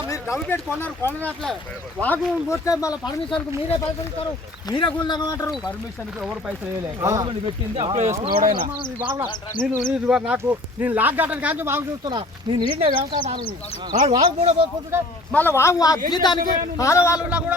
మీరు డబ్బు పెట్టి కొన్నారు కొనట్లే వాగు పోతే మళ్ళీ పర్మిషన్ మీరే పైసలు ఇస్తారు మీరే గుళ్ళమంటారు పర్మిషన్కి ఎవరు పైసలు వేయలే. గవర్నమెంట్ పెట్టింది అప్లై చేసుకున్నాడైనా నేను నాకు నేను లాక్ కట్టడానికి కానీ వాగు చూస్తున్నా. నేను నీటినే వ్యవసాయదారుని. వాడు వాగు కూడా పోతుంటే మళ్ళీ వాగు ఆ జీతానికి ఆరో వాళ్ళు ఉన్నా కూడా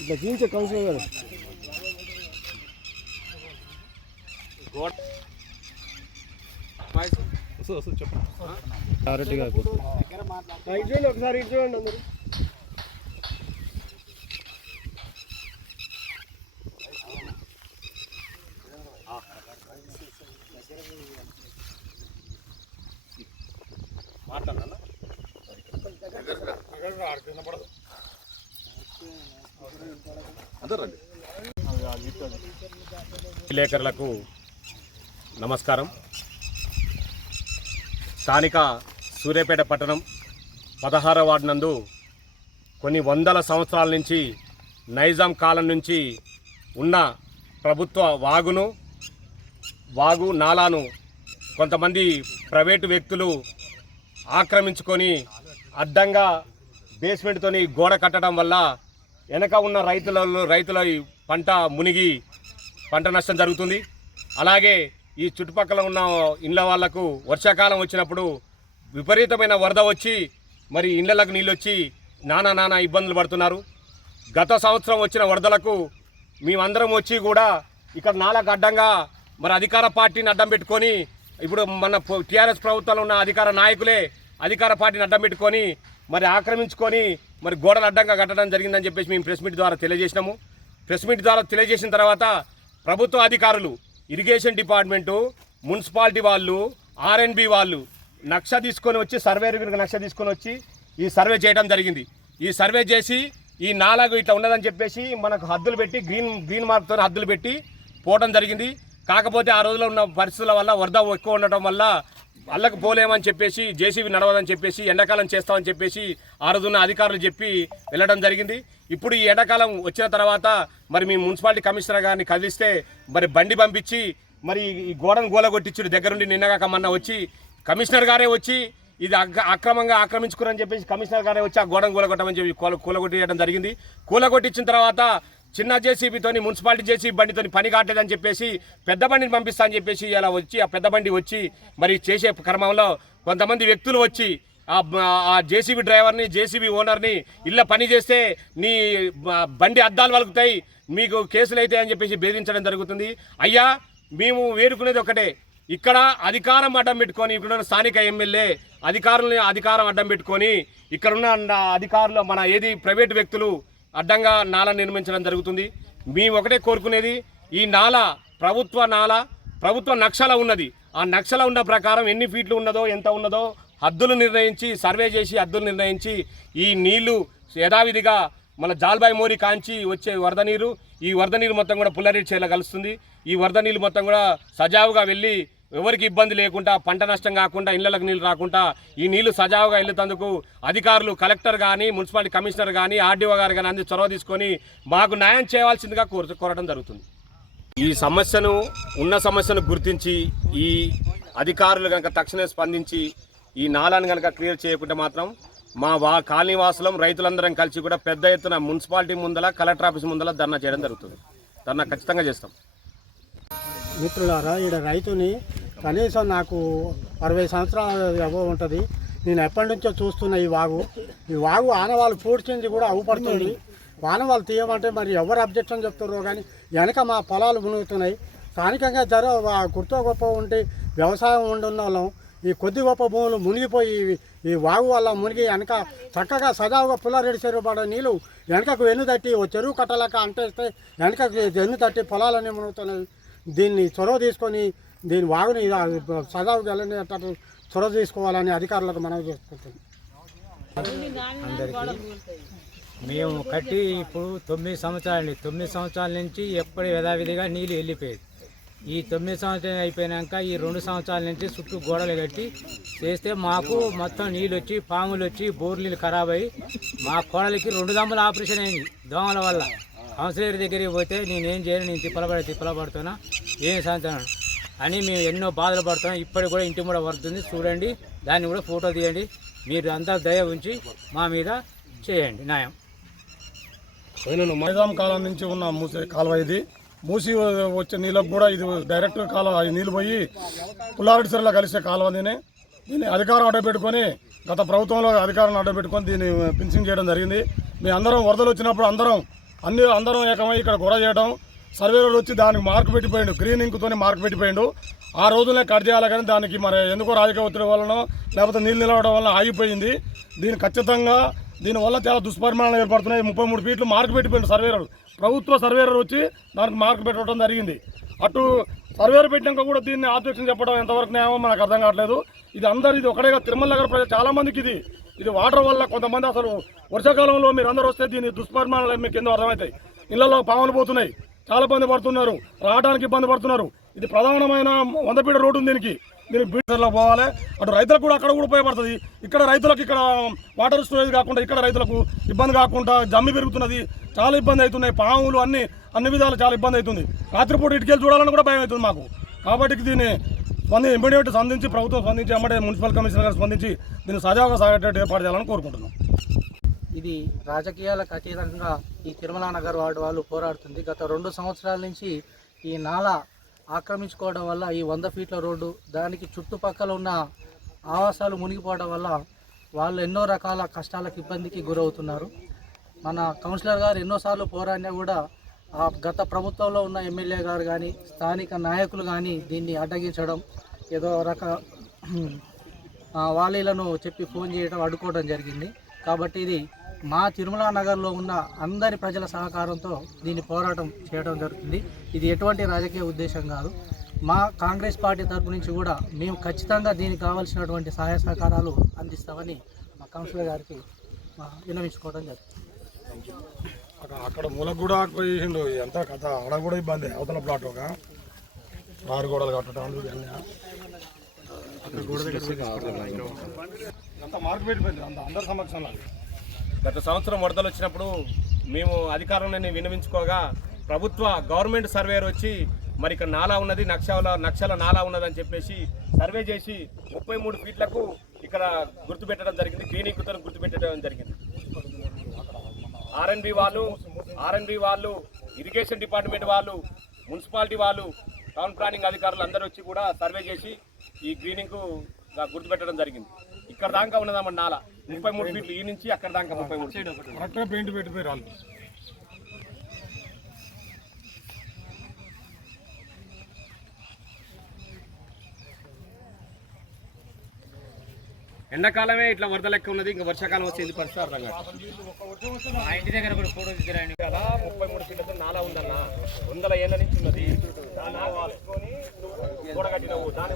ఇట్లా చూపించే కౌన్సిలర్ గారు క్లారిటీగా అయిపోతుంది చూడండి ఒకసారి ఇటు చూడండి అందరు విలేకరులకు నమస్కారం. స్థానిక సూర్యాపేట పట్టణం పదహార వార్డు నందు కొన్ని వందల సంవత్సరాల నుంచి నైజాం కాలం నుంచి ఉన్న ప్రభుత్వ వాగును వాగు నాలాను కొంతమంది ప్రైవేటు వ్యక్తులు ఆక్రమించుకొని అడ్డంగా బేస్మెంట్తోని గోడ కట్టడం వల్ల వెనక ఉన్న రైతులలో రైతుల పంట మునిగి పంట నష్టం జరుగుతుంది. అలాగే ఈ చుట్టుపక్కల ఉన్న ఇండ్ల వాళ్ళకు వర్షాకాలం వచ్చినప్పుడు విపరీతమైన వరద వచ్చి మరి ఇండ్లకు నీళ్ళు వచ్చి నానా నానా ఇబ్బందులు పడుతున్నారు. గత సంవత్సరం వచ్చిన వరదలకు మేమందరం వచ్చి కూడా ఇక్కడ నాలకు అడ్డంగా మరి అధికార పార్టీని అడ్డం పెట్టుకొని ఇప్పుడు మన టీఆర్ఎస్ ప్రభుత్వంలో ఉన్న అధికార నాయకులే అధికార పార్టీని అడ్డం పెట్టుకొని మరి ఆక్రమించుకొని మరి గోడలు అడ్డంగా కట్టడం జరిగిందని చెప్పేసి మేము ప్రెస్ మీట్ ద్వారా తెలియజేసినాము. ప్రెస్ మీట్ ద్వారా తెలియజేసిన తర్వాత ప్రభుత్వ అధికారులు ఇరిగేషన్ డిపార్ట్మెంటు మున్సిపాలిటీ వాళ్ళు ఆర్ఎన్బి వాళ్ళు నక్ష తీసుకొని వచ్చి సర్వే నక్ష తీసుకొని వచ్చి ఈ సర్వే చేయడం జరిగింది. ఈ సర్వే చేసి ఈ నాలాగు ఇట్లా ఉన్నదని చెప్పేసి మనకు హద్దులు పెట్టి గ్రీన్ గ్రీన్ మార్క్తో హద్దులు పెట్టి పోవడం జరిగింది. కాకపోతే ఆ రోజులో ఉన్న పరిస్థితుల వల్ల వరద ఎక్కువ ఉండటం వల్ల వాళ్ళకు పోలేమని చెప్పేసి జేసీబీ నడవదని చెప్పేసి ఎండాకాలం చేస్తామని చెప్పేసి ఆ రోజున్న అధికారులు చెప్పి వెళ్ళడం జరిగింది. ఇప్పుడు ఈ ఎండాకాలం వచ్చిన తర్వాత మరి మీ మున్సిపాలిటీ కమిషనర్ గారిని కదిలిస్తే మరి బండి పంపించి మరి ఈ గోడను గోలగొట్టించుడు దగ్గరుండి నిన్నగాక మొన్న వచ్చి కమిషనర్ గారే వచ్చి ఇది అక్ర- అక్రమంగా ఆక్రమించుకురని చెప్పేసి కమిషనర్ గారే వచ్చి ఆ గోడను కూలగొట్టమని చెప్పి కూల కూలగొట్టేయడం జరిగింది. కూలగొట్టించిన తర్వాత చిన్న జేసీబీతోని మున్సిపాలిటీ జేసీబీ బండితోని పని కావట్లేదని చెప్పేసి పెద్ద బండిని పంపిస్తా అని చెప్పేసి ఇలా వచ్చి ఆ పెద్ద బండి వచ్చి మరి చేసే క్రమంలో కొంతమంది వ్యక్తులు వచ్చి ఆ ఆ జేసీబీ డ్రైవర్ని జేసీబీ ఓనర్ని ఇళ్ళ పని చేస్తే నీ బండి అద్దాలు వలుకుతాయి మీకు కేసులు అయితే అని చెప్పేసి బెదిరించడం జరుగుతుంది. అయ్యా మేము వేడుకునేది ఒకటే. ఇక్కడ అధికారం అడ్డం పెట్టుకొని ఇక్కడున్న స్థానిక ఎమ్మెల్యే అధికారులని అధికారం అడ్డం పెట్టుకొని ఇక్కడున్న అధికారులు మన ఏది ప్రైవేటు వ్యక్తులు అడ్డంగా నాల నిర్మించడం జరుగుతుంది. మేము ఒకటే కోరుకునేది ఈ నాల ప్రభుత్వ నాల ప్రభుత్వ నక్షల ఉన్నది. ఆ నక్షల ఉన్న ప్రకారం ఎన్ని ఫీట్లు ఉన్నదో ఎంత ఉన్నదో హద్దులు నిర్ణయించి సర్వే చేసి హద్దులు నిర్ణయించి ఈ నీళ్ళు యథావిధిగా మన జాల్బాయి మోరి కాంచి వచ్చే వరద నీరు ఈ వరద నీరు మొత్తం కూడా పుల్లరెడ్డి చేల కలుస్తుంది. ఈ వరద నీళ్ళు మొత్తం కూడా సజావుగా వెళ్ళి ఎవరికి ఇబ్బంది లేకుండా పంట నష్టం కాకుండా ఇళ్ళకు నీళ్ళు రాకుండా ఈ నీళ్ళు సజావుగా వెళ్ళేందుకు అధికారులు కలెక్టర్ కానీ మున్సిపాలిటీ కమిషనర్ కానీ ఆర్డీఓ గారు కానీ అంది చొరవ తీసుకొని మాకు న్యాయం చేయవలసిందిగా కోర కోరడం జరుగుతుంది. ఈ సమస్యను ఉన్న సమస్యను గుర్తించి ఈ అధికారులు కనుక తక్షణమే స్పందించి ఈ నాలాన్ని కనుక క్లియర్ చేయకుంటే మాత్రం మా వా కాలనీ వాసులం రైతులందరం కలిసి కూడా పెద్ద ఎత్తున మున్సిపాలిటీ ముందల కలెక్టర్ ఆఫీస్ ముందల ధర్నా చేయడం జరుగుతుంది. ధర్నా ఖచ్చితంగా చేస్తాం. మిత్రులారా ఈడ రైతుని కనీసం నాకు అరవై సంవత్సరాల వ్యవ ఉంటుంది. నేను ఎప్పటి నుంచో చూస్తున్న ఈ వాగు. ఈ వాగు ఆనవాళ్ళు పూడ్చింది కూడా అవుపడుతుంది వానవాళ్ళు తీయమంటే మరి ఎవరు అబ్జెక్షన్ చెప్తారో కానీ వెనక మా పొలాలు మునుగుతున్నాయి. స్థానికంగా జర గుర్తో గొప్ప ఉండి వ్యవసాయం ఉండున్న వాళ్ళం. ఈ కొద్ది గొప్ప భూములు మునిగిపోయి ఈ- ఈ వాగు వల్ల మునిగి వెనక చక్కగా సజావుగా పుల్లారెడ్డి చెరువు పడే నీళ్ళు వెనకకు వెన్ను తట్టి ఓ చెరువు కట్టలేక అంటేస్తే వెనకకు వెన్ను తట్టి పొలాలన్నీ మునుగుతున్నాయి. దీన్ని చొరవ తీసుకొని దీని వాగుని ఇలా వెళ్ళని చొరవ తీసుకోవాలని అధికారులకు మనవి చేసుకుంటుంది అందరికీ మేము కట్టి ఇప్పుడు తొమ్మిది సంవత్సరాలు తొమ్మిది సంవత్సరాల నుంచి ఎప్పటి యథావిధిగా నీళ్ళు వెళ్ళిపోయేది. ఈ తొమ్మిది సంవత్సరాలు అయిపోయాక ఈ రెండు సంవత్సరాల నుంచి చుట్టూ గోడలు కట్టి చేస్తే మాకు మొత్తం నీళ్ళు వచ్చి పాములు వచ్చి బోర్ నీళ్ళు ఖరాబ్ అయ్యి మా కోడలికి రెండు దమ్ములు ఆపరేషన్ అయింది దోమల వల్ల. కౌన్సిలర్ దగ్గరికి పోతే నేనేం చేయను నేను తిప్పలబడి తిప్పలబడుతున్నా. ఏం సంవత్సరం అని మేము ఎన్నో బాధలు పడుతున్నాం ఇప్పటికి కూడా ఇంటి కూడా పడుతుంది. చూడండి దాన్ని కూడా ఫోటో తీయండి. మీరు అంతా దయ ఉంచి మా మీద చేయండి. న్యాయం. మైదాం కాలం నుంచి ఉన్న మూసే కాలువ ఇది. మూసి వచ్చే నీళ్ళకు కూడా ఇది డైరెక్ట్ కాలువ నీళ్ళు పోయి పుల్లారెడ్డి సరిలో కలిసే కాలువ దీన్ని. దీన్ని అధికారం అడ్డపెట్టుకొని గత ప్రభుత్వంలో అధికారాన్ని అడ్డపెట్టుకొని దీన్ని ఫిన్సింగ్ చేయడం జరిగింది. మీ అందరం వరదలు వచ్చినప్పుడు అందరం అన్ని అందరం ఏకమై ఇక్కడ గొడవ చేయడం సర్వేలో వచ్చి దానికి మార్క్ పెట్టిపోయిండు గ్రీన్ ఇంక్తోనే మార్క్ పెట్టిపోయాడు. ఆ రోజునే కట్ చేయాలి కానీ దానికి మరి ఎందుకో రాజకీయ ఒత్తిడి వలన లేకపోతే నీళ్ళు నిలవడం వలన ఆగిపోయింది. దీన్ని ఖచ్చితంగా దీనివల్ల చాలా దుష్పరిమాణాలు ఏర్పడుతున్నాయి. ముప్పై మూడు ఫీట్లు మార్క్ పెట్టిపోయింది సర్వేరర్ ప్రభుత్వ సర్వేరర్ వచ్చి దానికి మార్క్ పెట్టడం జరిగింది. అటు సర్వేర్ పెట్టినాక కూడా దీన్ని ఆబ్జెక్షన్ చెప్పడం ఎంతవరకు న్యాయమో మనకు అర్థం కావట్లేదు. ఇది అందరు ఇది ఒకటేగా తిరుమల నగర ప్రజలు చాలామందికి ఇది. ఇది వాటర్ వల్ల కొంతమంది అసలు వర్షాకాలంలో మీరు అందరూ వస్తే దీని దుష్పరిమాణాలు మీకు కింద అర్థమవుతాయి? ఇళ్ళలో పాములు పోతున్నాయి. చాలా ఇబ్బంది పడుతున్నారు. రావడానికి ఇబ్బంది పడుతున్నారు. ఇది ప్రధానమైన వందపీట రోడ్డు ఉంది దీనికి. దీనికి బీటర్లో పోవాలి. అటు రైతులకు కూడా అక్కడ కూడా ఉపయోగపడుతుంది. ఇక్కడ రైతులకు ఇక్కడ వాటర్ స్టోరేజ్ కాకుండా ఇక్కడ రైతులకు ఇబ్బంది కాకుండా జమ్మి పెరుగుతున్నది. చాలా ఇబ్బంది అవుతున్నాయి. పాములు అన్ని అన్ని విధాలు చాలా ఇబ్బంది అవుతుంది. రాత్రిపూట ఇటుకెళ్ళి చూడాలని కూడా భయం అవుతుంది మాకు. కాబట్టి దీన్ని స్పందించి ఇమీడియట్ స్పందించి ప్రభుత్వం స్పందించి అమ్మడే మున్సిపల్ కమిషనర్ గారు స్పందించి దీన్ని సజావుగా సాగేటట్టు ఏర్పాటు చేయాలని కోరుకుంటున్నాం. ఇది రాజకీయాలకు అతీతంగా ఈ తిరుమల నగర్ వార్డు వాళ్ళు పోరాడుతుంది. గత రెండు సంవత్సరాల నుంచి ఈ నాల ఆక్రమించుకోవడం వల్ల ఈ వంద ఫీట్ల రోడ్డు దానికి చుట్టుపక్కల ఉన్న ఆవాసాలు మునిగిపోవడం వల్ల వాళ్ళు ఎన్నో రకాల కష్టాలకు ఇబ్బందికి గురవుతున్నారు. మన కౌన్సిలర్ గారు ఎన్నోసార్లు పోరాడినా కూడా ఆ గత ప్రభుత్వంలో ఉన్న ఎమ్మెల్యే గారు కానీ స్థానిక నాయకులు కానీ దీన్ని అడ్డగించడం ఏదో రక ఆ, చెప్పి ఫోన్ చేయడం అడ్డుకోవడం జరిగింది. కాబట్టి ఇది మా తిరుమల నగర్లో ఉన్న అందరి ప్రజల సహకారంతో దీన్ని పోరాటం చేయడం జరుగుతుంది. ఇది ఎటువంటి రాజకీయ ఉద్దేశం కాదు. మా కాంగ్రెస్ పార్టీ తరపు నుంచి కూడా మేము ఖచ్చితంగా దీనికి కావాల్సినటువంటి సహాయ సహకారాలు అందిస్తామని మా కౌన్సిలర్ గారికి ఆ, విన్నవించుకోవడం జరుగుతుంది. అక్కడ అక్కడ మూలకు కూడా పోయిండు ఎంత కథ. అక్కడ కూడా ఇబ్బంది. అవతల ప్లాట్ ఒక. ఆరు గోడలు కట్టడం అందుకు ఇవన్నీ. అక్కడ గోడ దగ్గర అంత మార్క్ పెట్టిపోయింది. అంత అందరి సమక్షంలో గత సంవత్సరం వరదలు వచ్చినప్పుడు మేము అధికారులను విన్నవించుకోగా ప్రభుత్వ గవర్నమెంట్ సర్వేర్ వచ్చి మరి ఇక్కడ నాలా ఉన్నది నక్షల నక్షల నాలా ఉన్నదని చెప్పేసి సర్వే చేసి ముప్పై మూడు ఫీట్లకు ఇక్కడ గుర్తుపెట్టడం జరిగింది గ్రీన్ ఎక్కుతో గుర్తుపెట్టడం జరిగింది. ఆర్ఎన్బి వాళ్ళు ఆర్ఎన్బి వాళ్ళు ఇరిగేషన్ డిపార్ట్మెంట్ వాళ్ళు మున్సిపాలిటీ వాళ్ళు టౌన్ ప్లానింగ్ అధికారులు అందరూ వచ్చి కూడా సర్వే చేసి ఈ క్లీనింగ్కు గుర్తుపెట్టడం జరిగింది. ఇక్కడ దాకా ఉన్నదమ్మ నాల. ముప్పై మూడు ఫీట్లు ఈ నుంచి అక్కడ దాకా ముప్పై మూడు. కరెక్ట్గా పెయింట్ పెట్టిపోయారు వాళ్ళు ఎండాకాలమే ఇట్లా వరద లెక్క ఉన్నది ఇంకా వర్షాకాలం వస్తే ఇది పరిస్థితి అర్థం కాదు. మా ఇంటి దగ్గర కూడా ఫోటో తీసుకురండి కదా ముప్పై మూడు ఫీట్లతో నాలా ఉందన్న. వందల ఏళ్ళ నుంచి ఉన్నది. దాని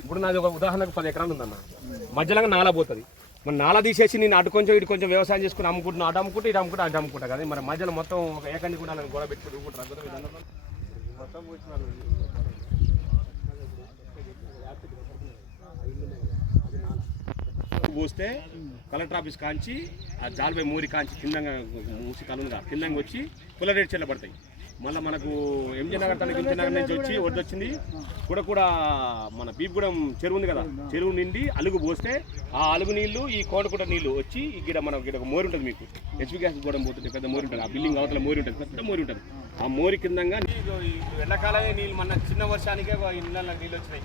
ఇప్పుడు నాది ఒక ఉదాహరణకు పది ఎకరాలు ఉందన్న. మధ్యలో నాలా పోతుంది. మరి నాలా తీసేసి నేను అటు కొంచెం ఇటు కొంచెం వ్యవసాయం చేసుకుని అమ్ముకుంటున్నా అటు అమ్ముకుంటే ఇటు అమ్ముకుంటే అటు అమ్ముకుంటా కదా. మరి మధ్యలో మొత్తం ఒక ఏకండి కూడా గొడవ పెట్టుకుని పోస్తే కలెక్టర్ ఆఫీస్ కాంచి ఆ జాలిపై మూరి కాంచి కిందంగా మూసి కలుగా కిందంగా వచ్చి పుల్లరేడు చెల్ల పడతాయి. మళ్ళీ మనకు ఎంజీ నగర్ తనకి ఎంజీ నగర్ నుంచి వచ్చి వద్దొచ్చింది కూడా కూడా మన బీప్గూడెం చెరువు ఉంది కదా చెరువు నిండి అలుగు పోస్తే ఆ అలుగు నీళ్ళు ఈ కోటకుట నీళ్ళు వచ్చి ఇక్కడ మన ఇక్కడ మోరి ఉంటుంది మీకు. హెచ్పి గ్యాస్ గూడెం పోతుంది పెద్ద మోరి ఉంటుంది ఆ బిల్డింగ్ అవతల మోరి ఉంటుంది పెద్ద మోరి ఉంటుంది. ఆ మోరి కిందంగా ఎండాకాలమే నీళ్ళు మన చిన్న వర్షానికే ఇళ్ళ నీళ్ళు వచ్చినాయి.